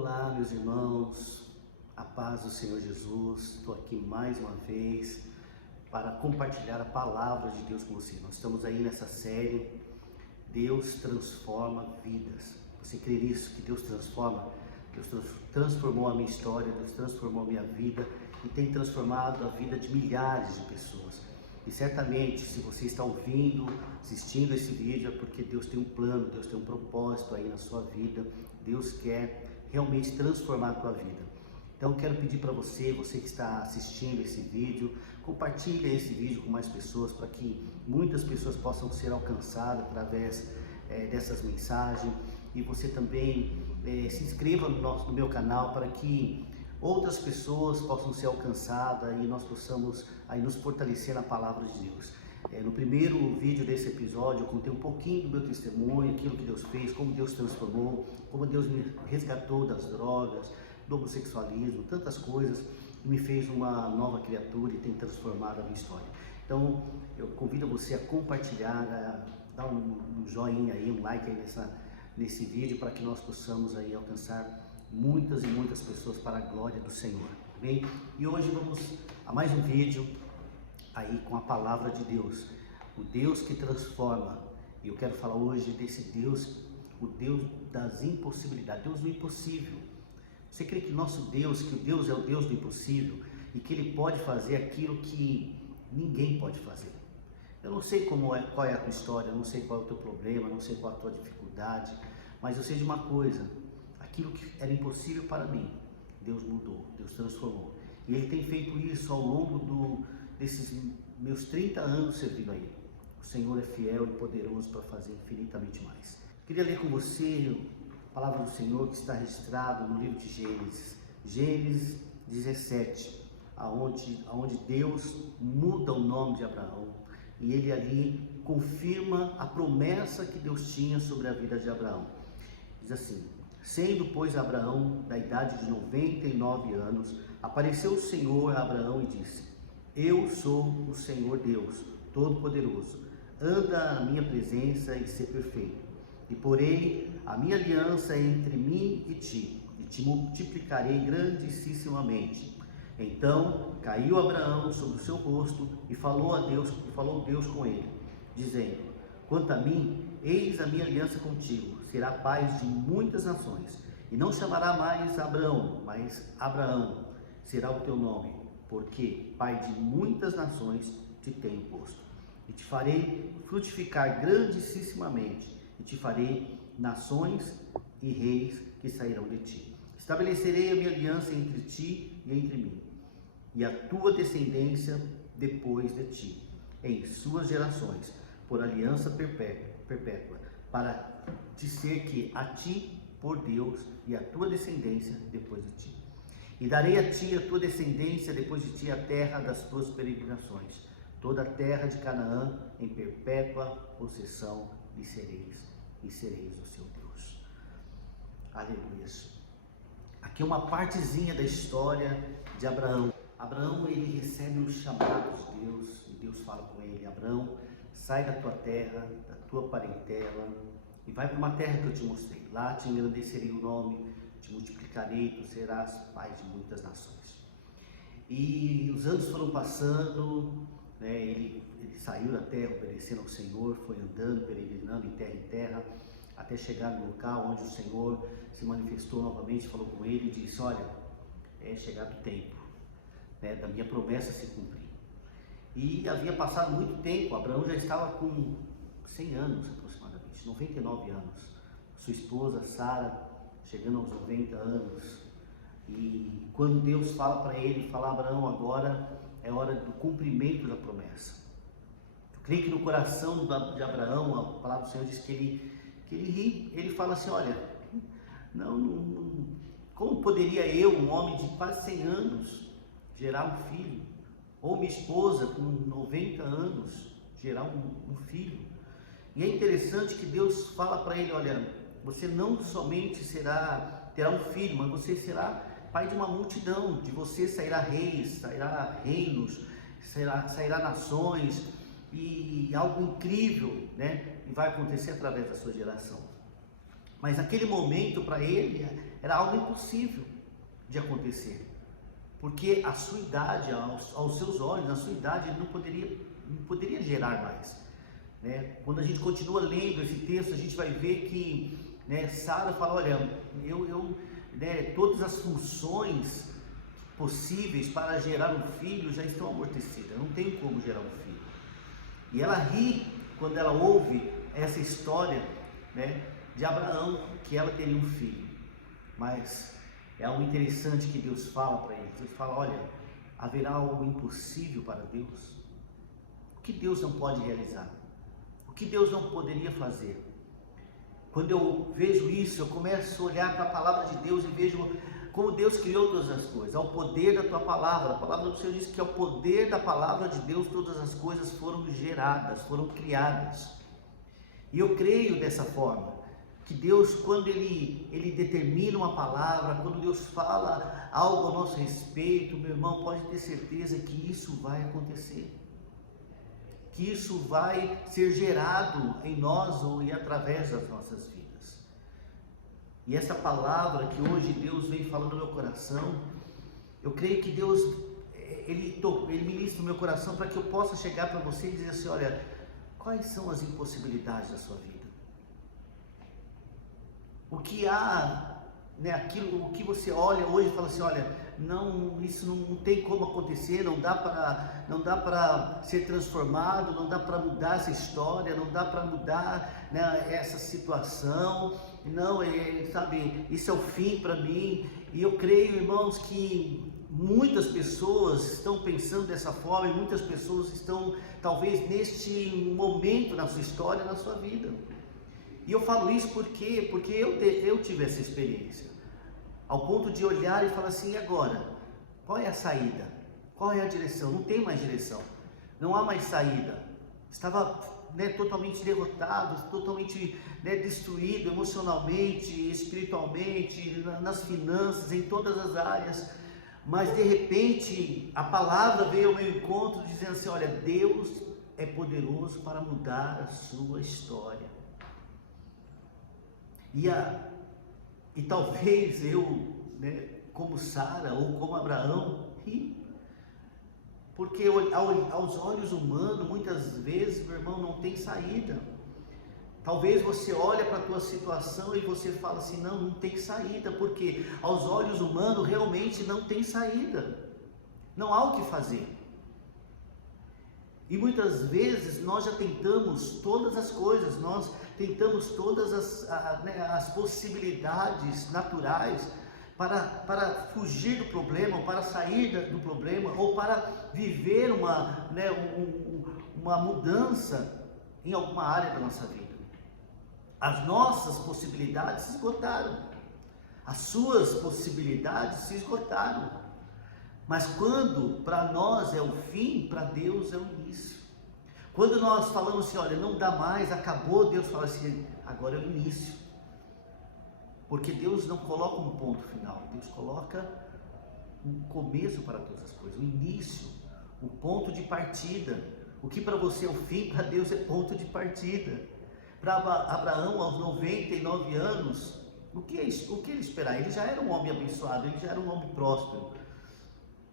Olá, meus irmãos, a paz do Senhor Jesus. Estou aqui mais uma vez para compartilhar a palavra de Deus com você. Nós estamos aí nessa série Deus transforma vidas. Você crê nisso, que Deus transforma? Deus transformou a minha história, Deus transformou a minha vida e tem transformado a vida de milhares de pessoas. E certamente, se você está ouvindo, assistindo esse vídeo, é porque Deus tem um plano, Deus tem um propósito aí na sua vida. Deus quer realmente transformar a tua vida. Então, quero pedir para você que está assistindo esse vídeo, compartilhe esse vídeo com mais pessoas, para que muitas pessoas possam ser alcançadas através dessas mensagens. E você também se inscreva no meu canal para que outras pessoas possam ser alcançadas e nós possamos aí nos fortalecer na palavra de Deus. No primeiro vídeo desse episódio eu contei um pouquinho do meu testemunho, aquilo que Deus fez, como Deus transformou, como Deus me resgatou das drogas, do homossexualismo, tantas coisas, e me fez uma nova criatura e tem transformado a minha história. Então eu convido você a compartilhar, a dar um joinha aí, um like aí nesse vídeo, para que nós possamos aí alcançar muitas e muitas pessoas para a glória do Senhor, amém? E hoje vamos a mais um vídeo aí com a palavra de Deus, o Deus que transforma. E eu quero falar hoje desse Deus, o Deus das impossibilidades, Deus do impossível. Você crê que nosso Deus, que o Deus é o Deus do impossível e que Ele pode fazer aquilo que ninguém pode fazer? Eu não sei qual é a tua história, eu não sei qual é o teu problema, não sei qual é a tua dificuldade, mas eu sei de uma coisa: aquilo que era impossível para mim, Deus mudou, Deus transformou. E Ele tem feito isso ao longo desses meus 30 anos servindo a Ele. O Senhor é fiel e poderoso para fazer infinitamente mais. Queria ler com você a palavra do Senhor que está registrada no livro de Gênesis, Gênesis 17, aonde Deus muda o nome de Abraão e Ele ali confirma a promessa que Deus tinha sobre a vida de Abraão. Diz assim: sendo, pois, Abraão da idade de 99 anos, apareceu o Senhor a Abraão e disse: eu sou o Senhor Deus Todo-Poderoso, anda na minha presença e ser perfeito, e porei a minha aliança entre mim e te multiplicarei grandissimamente. Então caiu Abraão sobre o seu rosto e falou Deus com ele, dizendo: quanto a mim, eis a minha aliança contigo, será paz de muitas nações, e não chamará mais Abraão, mas Abraão será o teu nome, porque pai de muitas nações te tenho posto. E te farei frutificar grandissimamente, e te farei nações e reis que sairão de ti. Estabelecerei a minha aliança entre ti e entre mim, e a tua descendência depois de ti, em suas gerações, por aliança perpétua, para te ser que a ti por Deus e a tua descendência depois de ti. E darei a ti e a tua descendência depois de ti a terra das tuas peregrinações, toda a terra de Canaã em perpétua possessão e sereis o seu Deus. Aleluia. Aqui é uma partezinha da história de Abraão. Abraão, ele recebe um chamado de Deus, e Deus fala com ele: Abraão, sai da tua terra, da tua parentela, e vai para uma terra que eu te mostrei. Lá te engrandecerei o nome, te multiplicarei, tu serás pai de muitas nações. E os anos foram passando, né? Ele saiu da terra obedecendo ao Senhor, foi andando, peregrinando em terra, até chegar no local onde o Senhor se manifestou novamente, falou com ele e disse: olha, é chegado o tempo, né, da minha promessa se cumprir. E havia passado muito tempo, Abraão já estava com 100 anos aproximadamente, 99 anos. Sua esposa Sara chegando aos 90 anos. E quando Deus fala para ele, fala: Abraão, agora é hora do cumprimento da promessa. Eu creio que no coração de Abraão, a palavra do Senhor diz que ele ri, ele fala assim: olha, como poderia eu, um homem de quase 100 anos, gerar um filho? Ou minha esposa com 90 anos gerar um filho? E é interessante que Deus fala para ele: olha, você não somente terá um filho, mas você será pai de uma multidão, de você sairá reis, sairá reinos, sairá nações, e algo incrível, né? E vai acontecer através da sua geração. Mas naquele momento para ele era algo impossível de acontecer, porque a sua idade, aos seus olhos, na sua idade, ele não poderia gerar mais, né? Quando a gente continua lendo esse texto, a gente vai ver que, né, Sara fala, olha, né, todas as funções possíveis para gerar um filho já estão amortecidas, não tem como gerar um filho. E ela ri quando ela ouve essa história, né, de Abraão, que ela teria um filho. Mas é algo interessante que Deus fala para ele. Deus fala, olha, haverá algo impossível para Deus? O que Deus não pode realizar? O que Deus não poderia fazer? Quando eu vejo isso, eu começo a olhar para a palavra de Deus e vejo como Deus criou todas as coisas, ao poder da tua palavra. A palavra do Senhor diz que ao poder da palavra de Deus todas as coisas foram geradas, foram criadas. E eu creio dessa forma, que Deus, quando Ele determina uma palavra, quando Deus fala algo a nosso respeito, meu irmão, pode ter certeza que isso vai acontecer, que isso vai ser gerado em nós e através das nossas vidas. E essa palavra que hoje Deus vem falando no meu coração, eu creio que Deus, Ele ministra no meu coração para que eu possa chegar para você e dizer assim, olha, quais são as impossibilidades da sua vida? O que há, né, o que você olha hoje e fala assim, olha, não, isso não tem como acontecer, não dá para ser transformado, não dá para mudar essa história, não dá para mudar, né, essa situação, não, sabe, isso é o fim para mim. E eu creio, irmãos, que muitas pessoas estão pensando dessa forma e muitas pessoas estão, talvez, neste momento na sua história, na sua vida. E eu falo isso porque eu tive essa experiência, ao ponto de olhar e falar assim, e agora? Qual é a saída? Qual é a direção? Não tem mais direção, não há mais saída. Estava, né, totalmente derrotado, totalmente, né, destruído emocionalmente, espiritualmente, nas finanças, em todas as áreas. Mas de repente a palavra veio ao meu encontro dizendo assim, olha, Deus é poderoso para mudar a sua história. E talvez eu, né, como Sara ou como Abraão, ri, porque aos olhos humanos, muitas vezes, meu irmão, não tem saída. Talvez você olha para a tua situação e você fala assim, não tem saída, porque aos olhos humanos realmente não tem saída, não há o que fazer. E muitas vezes nós já tentamos todas as coisas, nós tentamos todas as possibilidades naturais para fugir do problema, ou para sair do problema, ou para viver uma mudança em alguma área da nossa vida. As nossas possibilidades se esgotaram, as suas possibilidades se esgotaram. Mas quando para nós é o fim, para Deus é o início. Quando nós falamos assim, olha, não dá mais, acabou, Deus fala assim, agora é o início. Porque Deus não coloca um ponto final, Deus coloca um começo para todas as coisas, o início, o ponto de partida. O que para você é o fim, para Deus é ponto de partida. Para Abraão, aos 99 anos, o que ele esperava? Ele já era um homem abençoado, ele já era um homem próspero.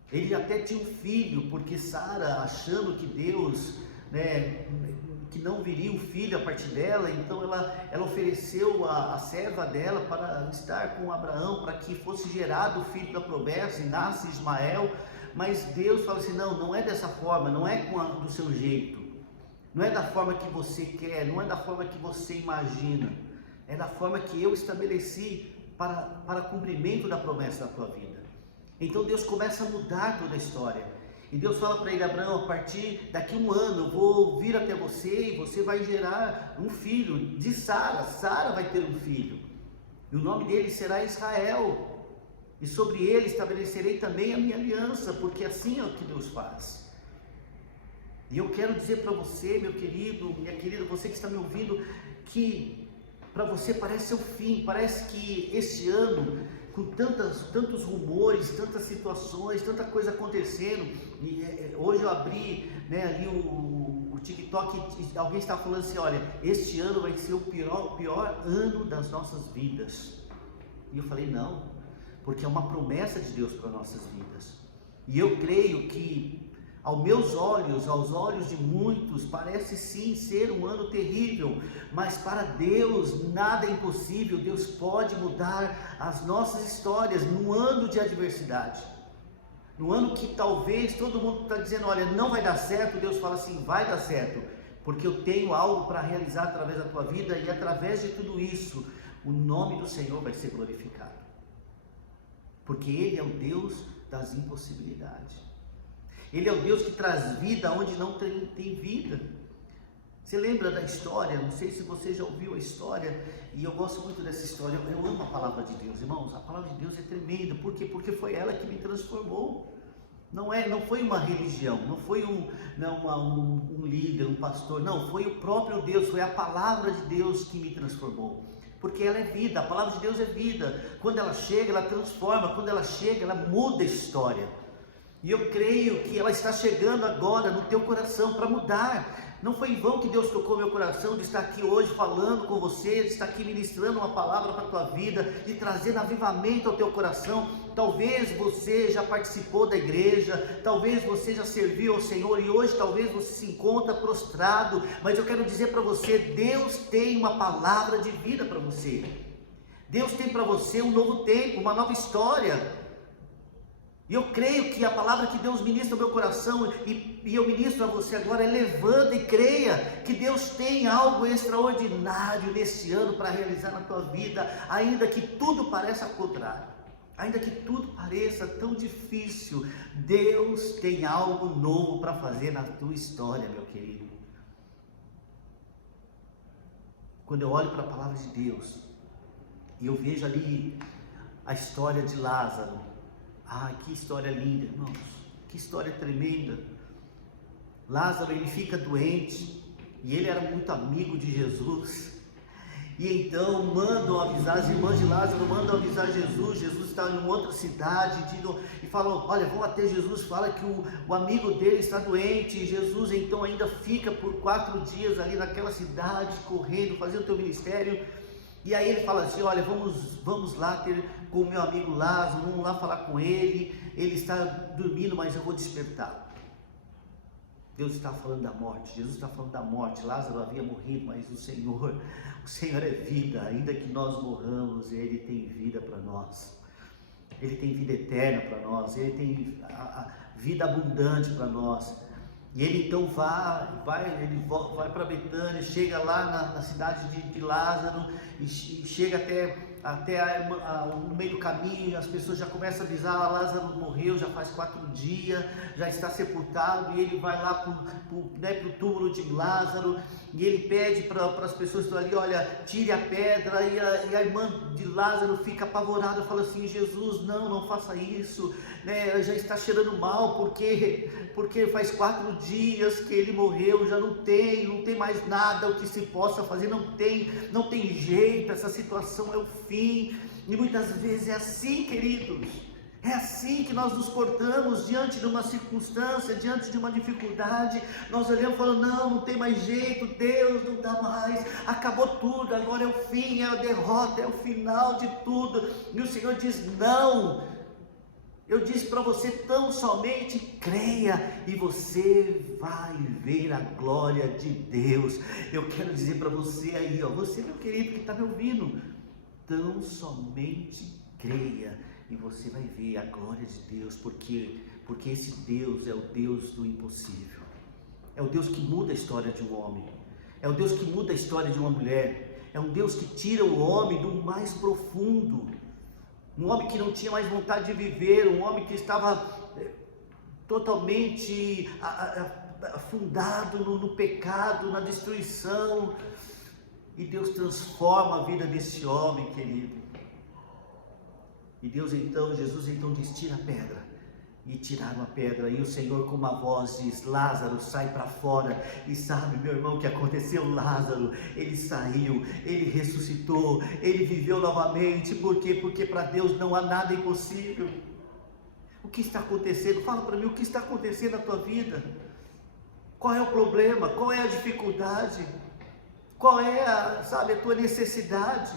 Ele até tinha um filho, porque Sara, achando que Deus, né, que não viria um filho a partir dela, então ela ofereceu a serva dela para estar com Abraão, para que fosse gerado o filho da promessa, e nasce Ismael. Mas Deus fala assim, não é dessa forma, não é do seu jeito, não é da forma que você quer, não é da forma que você imagina, é da forma que eu estabeleci para cumprimento da promessa da tua vida. Então Deus começa a mudar toda a história. E Deus fala para ele, Abraão, a partir daqui um ano eu vou vir até você e você vai gerar um filho de Sara. Sara vai ter um filho. E o nome dele será Israel. E sobre ele estabelecerei também a minha aliança, porque assim é o que Deus faz. E eu quero dizer para você, meu querido, minha querida, você que está me ouvindo, que para você parece ser o fim, parece que este ano, com tantos rumores, tantas situações, tanta coisa acontecendo, e hoje eu abri, né, ali o TikTok e alguém está falando assim, olha, este ano vai ser o pior ano das nossas vidas. E eu falei, não, porque é uma promessa de Deus para nossas vidas. E eu creio que, aos meus olhos, aos olhos de muitos, parece sim ser um ano terrível, mas para Deus nada é impossível. Deus pode mudar as nossas histórias num ano de adversidade. No ano que talvez todo mundo está dizendo, olha, não vai dar certo, Deus fala assim, vai dar certo, porque eu tenho algo para realizar através da tua vida, e através de tudo isso, o nome do Senhor vai ser glorificado. Porque Ele é o Deus das impossibilidades. Ele é o Deus que traz vida onde não tem vida. Você lembra da história? Não sei se você já ouviu a história, e eu gosto muito dessa história. Eu amo a palavra de Deus, irmãos. A palavra de Deus é tremenda. Por quê? Porque foi ela que me transformou. Não foi uma religião, não foi um líder, um pastor. Não, foi o próprio Deus, foi a palavra de Deus que me transformou. Porque ela é vida, a palavra de Deus é vida. Quando ela chega, ela transforma. Quando ela chega, ela muda a história. E eu creio que ela está chegando agora no teu coração para mudar. Não foi em vão que Deus tocou meu coração de estar aqui hoje falando com você, de estar aqui ministrando uma palavra para a tua vida, de trazendo avivamento ao teu coração. Talvez você já participou da igreja, talvez você já serviu ao Senhor e hoje talvez você se encontra prostrado, mas eu quero dizer para você, Deus tem uma palavra de vida para você. Deus tem para você um novo tempo, uma nova história. E eu creio que a palavra que Deus ministra ao meu coração, e eu ministro a você agora, levanta e creia que Deus tem algo extraordinário nesse ano para realizar na tua vida, ainda que tudo pareça contrário, ainda que tudo pareça tão difícil, Deus tem algo novo para fazer na tua história, meu querido. Quando eu olho para a palavra de Deus, e eu vejo ali a história de Lázaro, que história linda, irmãos, que história tremenda. Lázaro, ele fica doente, e ele era muito amigo de Jesus, e então mandam avisar, as irmãs de Lázaro mandam avisar Jesus. Jesus está em outra cidade, e falam, olha, vão até Jesus, fala que o amigo dele está doente. E Jesus então ainda fica por 4 dias ali naquela cidade, correndo, fazendo o teu ministério. E aí ele fala assim, olha, vamos lá ter com o meu amigo Lázaro, vamos lá falar com ele está dormindo, mas eu vou despertar. Deus está falando da morte, Jesus está falando da morte. Lázaro havia morrido, mas o Senhor é vida. Ainda que nós morramos, Ele tem vida para nós. Ele tem vida eterna para nós, Ele tem a vida abundante para nós. E ele então vai para Betânia, chega lá na cidade de Lázaro, e chega até no meio do caminho. As pessoas já começam a avisar, Lázaro morreu, já faz 4 dias, já está sepultado. E ele vai lá pro túmulo de Lázaro, e ele pede para as pessoas que estão ali, olha, tire a pedra. E a irmã de Lázaro fica apavorada, fala assim, Jesus, não faça isso, né? Já está cheirando mal, porque faz 4 dias que ele morreu, já não tem mais nada o que se possa fazer, não tem jeito, essa situação é o fim. E muitas vezes é assim, queridos, é assim que nós nos portamos diante de uma circunstância, diante de uma dificuldade. Nós olhamos e falamos, não tem mais jeito, Deus não dá mais, acabou tudo, agora é o fim, é a derrota, é o final de tudo. E o Senhor diz, não, eu disse para você, tão somente creia e você vai ver a glória de Deus. Eu quero dizer para você aí, você, meu querido que está me ouvindo, tão somente creia e você vai ver a glória de Deus, porque esse Deus é o Deus do impossível. É o Deus que muda a história de um homem, é o Deus que muda a história de uma mulher, é um Deus que tira o homem do mais profundo. Um homem que não tinha mais vontade de viver, um homem que estava totalmente afundado no pecado, na destruição. E Deus transforma a vida desse homem, querido. E Jesus então diz, tira a pedra. E tiraram a pedra, e o Senhor com uma voz diz, Lázaro, sai para fora. E sabe, meu irmão, o que aconteceu? Lázaro, ele saiu, ele ressuscitou, ele viveu novamente. Por quê? Porque para Deus não há nada impossível. O que está acontecendo? Fala para mim, o que está acontecendo na tua vida? Qual é o problema? Qual é a dificuldade? Qual é a tua necessidade?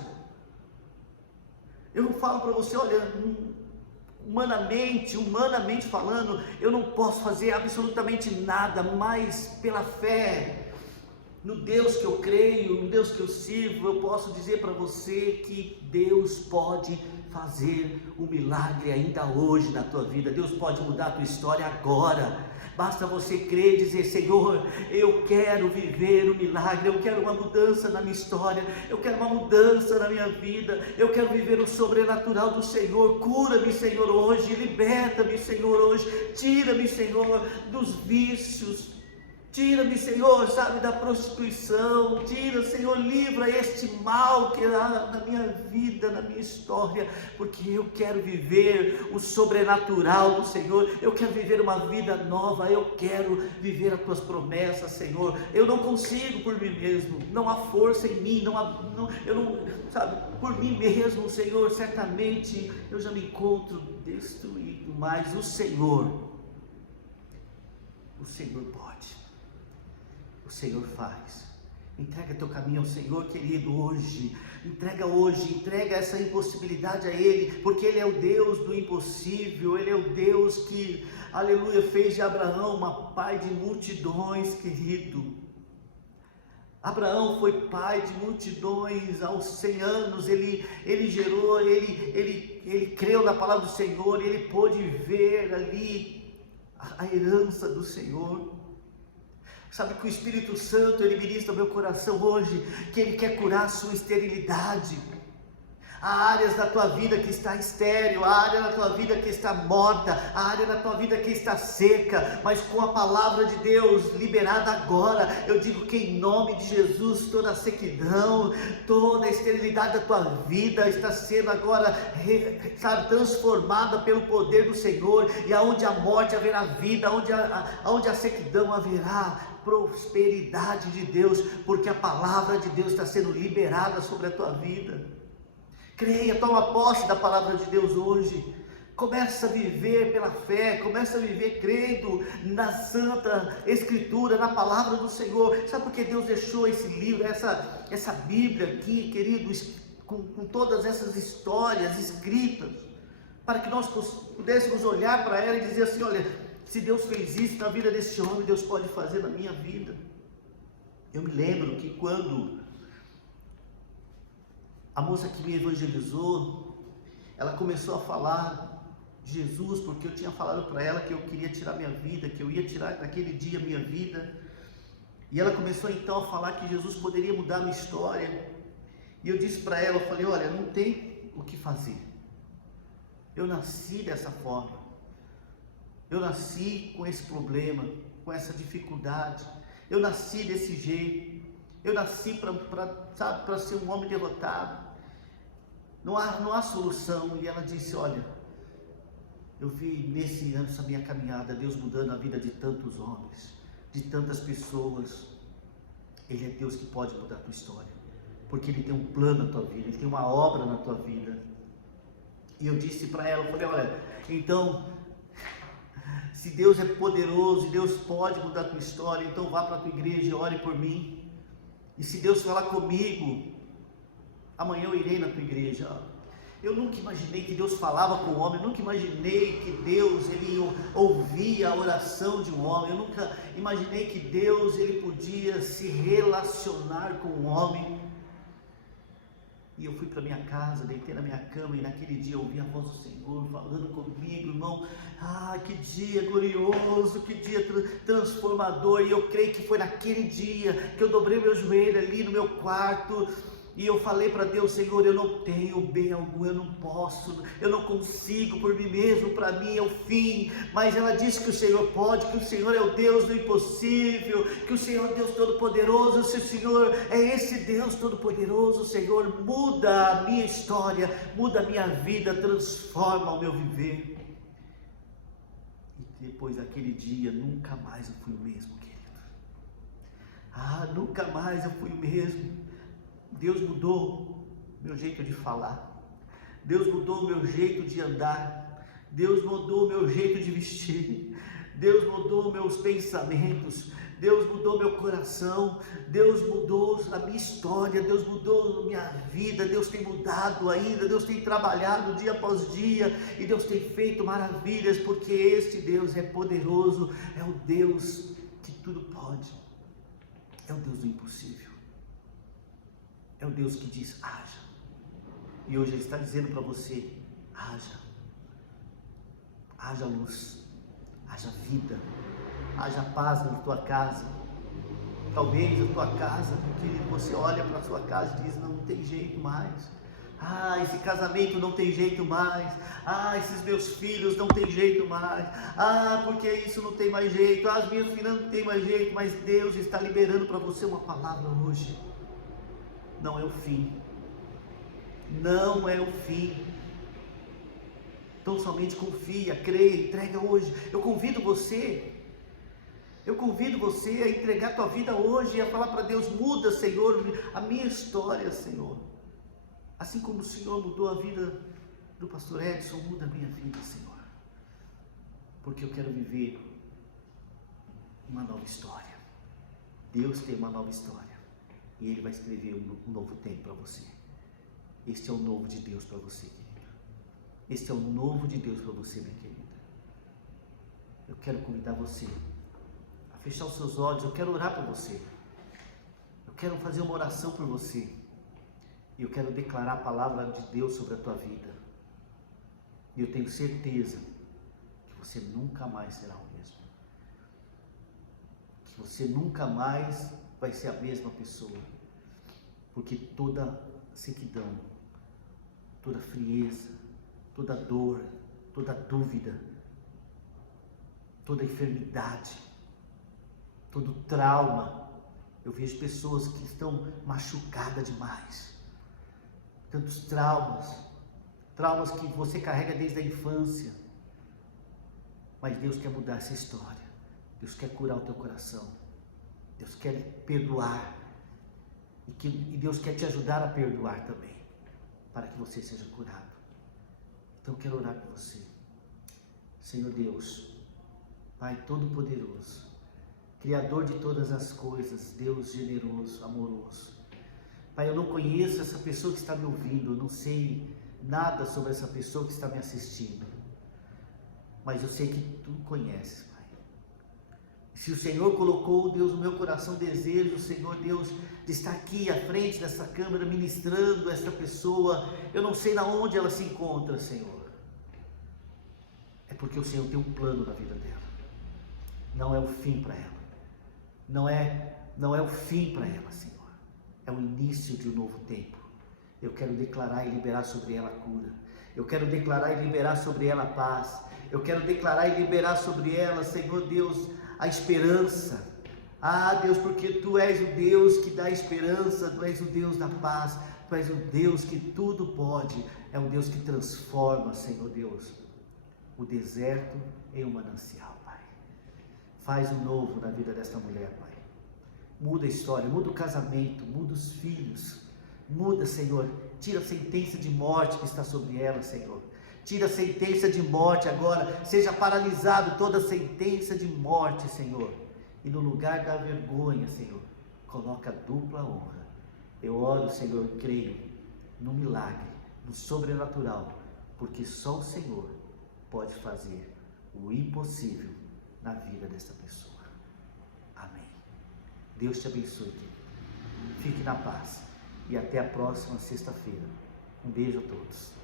Eu falo para você, olha, humanamente falando, eu não posso fazer absolutamente nada, mas pela fé no Deus que eu creio, no Deus que eu sirvo, eu posso dizer para você que Deus pode fazer um milagre ainda hoje na tua vida. Deus pode mudar a tua história agora. Basta você crer e dizer: Senhor, eu quero viver um milagre, eu quero uma mudança na minha história, eu quero uma mudança na minha vida, eu quero viver o sobrenatural do Senhor. Cura-me, Senhor, hoje, liberta-me, Senhor, hoje, tira-me, Senhor, dos vícios, tira-me, Senhor, sabe, da prostituição, tira, Senhor, livra este mal que há na minha vida, na minha história, porque eu quero viver o sobrenatural do Senhor, eu quero viver uma vida nova, eu quero viver as tuas promessas, Senhor. Eu não consigo por mim mesmo, não há força em mim, sabe, por mim mesmo, Senhor, certamente eu já me encontro destruído, mas o Senhor pode. O Senhor faz. Entrega teu caminho ao Senhor, querido, hoje. Entrega essa impossibilidade a Ele, porque Ele é o Deus do impossível. Ele é o Deus que, aleluia, fez de Abraão uma pai de multidões, querido. Abraão foi pai de multidões aos 100 anos, ele gerou, ele creu na palavra do Senhor, ele pôde ver ali a herança do Senhor. Sabe que o Espírito Santo, ele ministra ao meu coração hoje, que ele quer curar a sua esterilidade. Há áreas da tua vida que está estéril, há área da tua vida que está morta, há área da tua vida que está seca, mas com a palavra de Deus liberada agora, eu digo que em nome de Jesus, toda a sequidão, toda a esterilidade da tua vida está sendo agora, sabe, transformada pelo poder do Senhor, e aonde a morte haverá vida, aonde a sequidão haverá prosperidade de Deus, porque a palavra de Deus está sendo liberada sobre a tua vida. Creia, toma posse da palavra de Deus hoje. Começa a viver pela fé, começa a viver crendo na Santa Escritura, na palavra do Senhor. Sabe por que Deus deixou esse livro, essa Bíblia aqui, queridos, com todas essas histórias escritas, para que nós pudéssemos olhar para ela e dizer assim: olha, se Deus fez isso na vida desse homem, Deus pode fazer na minha vida. Eu me lembro que quando a moça que me evangelizou, ela começou a falar de Jesus, porque eu tinha falado para ela que eu queria tirar minha vida, que eu ia tirar naquele dia minha vida, e ela começou então a falar que Jesus poderia mudar a minha história, e eu disse para ela, eu falei: olha, não tem o que fazer, eu nasci dessa forma, eu nasci com esse problema, com essa dificuldade, eu nasci desse jeito, eu nasci para ser um homem derrotado, não há solução. E ela disse: olha, eu vi nessa minha caminhada, Deus mudando a vida de tantos homens, de tantas pessoas. Ele é Deus que pode mudar a tua história, porque Ele tem um plano na tua vida, Ele tem uma obra na tua vida. E eu disse para ela, eu falei: olha, então, se Deus é poderoso e Deus pode mudar a tua história, então vá para a tua igreja e ore por mim. E se Deus falar comigo, amanhã eu irei na tua igreja. Eu nunca imaginei que Deus falava com o homem, eu nunca imaginei que Deus, ele ouvia a oração de um homem, eu nunca imaginei que Deus, ele podia se relacionar com um homem. E eu fui para minha casa, deitei na minha cama, e naquele dia eu ouvi a voz do Senhor falando comigo, irmão. Que dia glorioso, que dia transformador. E eu creio que foi naquele dia que eu dobrei meu joelho ali no meu quarto, e eu falei para Deus: Senhor, eu não tenho bem algum, eu não posso, eu não consigo por mim mesmo, para mim é o fim. Mas ela disse que o Senhor pode, que o Senhor é o Deus do impossível, que o Senhor é Deus Todo-Poderoso. Se o Senhor é esse Deus Todo-Poderoso, Senhor, muda a minha história, muda a minha vida, transforma o meu viver. E depois daquele dia, nunca mais eu fui o mesmo, querido. Nunca mais eu fui o mesmo. Deus mudou meu jeito de falar, Deus mudou meu jeito de andar, Deus mudou meu jeito de vestir, Deus mudou meus pensamentos, Deus mudou meu coração, Deus mudou a minha história, Deus mudou a minha vida, Deus tem mudado ainda, Deus tem trabalhado dia após dia, e Deus tem feito maravilhas, porque este Deus é poderoso, é o Deus que tudo pode, é o Deus do impossível, é o Deus que diz, haja. E hoje Ele está dizendo para você, haja luz, haja vida, haja paz na tua casa. Talvez a tua casa, querido, você olha para a sua casa e diz, não tem jeito mais. Esse casamento não tem jeito mais. Esses meus filhos não tem jeito mais. Porque isso não tem mais jeito. As minhas finanças não tem mais jeito. Mas Deus está liberando para você uma palavra hoje. Não é o fim. Não é o fim. Então somente confia, creia, entrega hoje. Eu convido você a entregar a tua vida hoje e a falar para Deus, muda, Senhor, a minha história, Senhor. Assim como o Senhor mudou a vida do pastor Edson, muda a minha vida, Senhor. Porque eu quero viver uma nova história. Deus tem uma nova história. E Ele vai escrever um novo tempo para você. Este é o novo de Deus para você, querido. Este é o novo de Deus para você, minha querida. Eu quero convidar você a fechar os seus olhos. Eu quero orar por você. Eu quero fazer uma oração por você. E eu quero declarar a palavra de Deus sobre a tua vida. E eu tenho certeza que você nunca mais será o mesmo. Que você nunca mais vai ser a mesma pessoa. Porque toda sequidão, toda frieza, toda dor, toda dúvida, toda enfermidade, todo trauma. Eu vejo pessoas que estão machucadas demais. Tantos traumas que você carrega desde a infância. Mas Deus quer mudar essa história. Deus quer curar o teu coração. Deus quer perdoar. E Deus quer te ajudar a perdoar também, para que você seja curado. Então eu quero orar por você. Senhor Deus, Pai Todo-Poderoso, Criador de todas as coisas, Deus generoso, amoroso. Pai, eu não conheço essa pessoa que está me ouvindo, eu não sei nada sobre essa pessoa que está me assistindo, mas eu sei que Tu conheces, Pai. Se o Senhor colocou, Deus, no meu coração desejo, Senhor Deus, de estar aqui à frente dessa câmera, ministrando esta pessoa, eu não sei na onde ela se encontra, Senhor. É porque o Senhor tem um plano na vida dela. Não é o fim para ela. Não é o fim para ela, Senhor. É o início de um novo tempo. Eu quero declarar e liberar sobre ela a cura. Eu quero declarar e liberar sobre ela a paz. Eu quero declarar e liberar sobre ela, Senhor Deus, a esperança. Deus, porque Tu és o Deus que dá esperança, Tu és o Deus da paz, Tu és o Deus que tudo pode, é o Deus que transforma, Senhor Deus, o deserto em um manancial, Pai. Faz um novo na vida desta mulher, Pai. Muda a história, muda o casamento, muda os filhos, muda, Senhor, tira a sentença de morte que está sobre ela, Senhor. Tira a sentença de morte agora, seja paralisado toda a sentença de morte, Senhor. E no lugar da vergonha, Senhor, coloca dupla honra. Eu oro, Senhor, creio no milagre, no sobrenatural, porque só o Senhor pode fazer o impossível na vida dessa pessoa. Amém. Deus te abençoe, querido. Fique na paz e até a próxima sexta-feira. Um beijo a todos.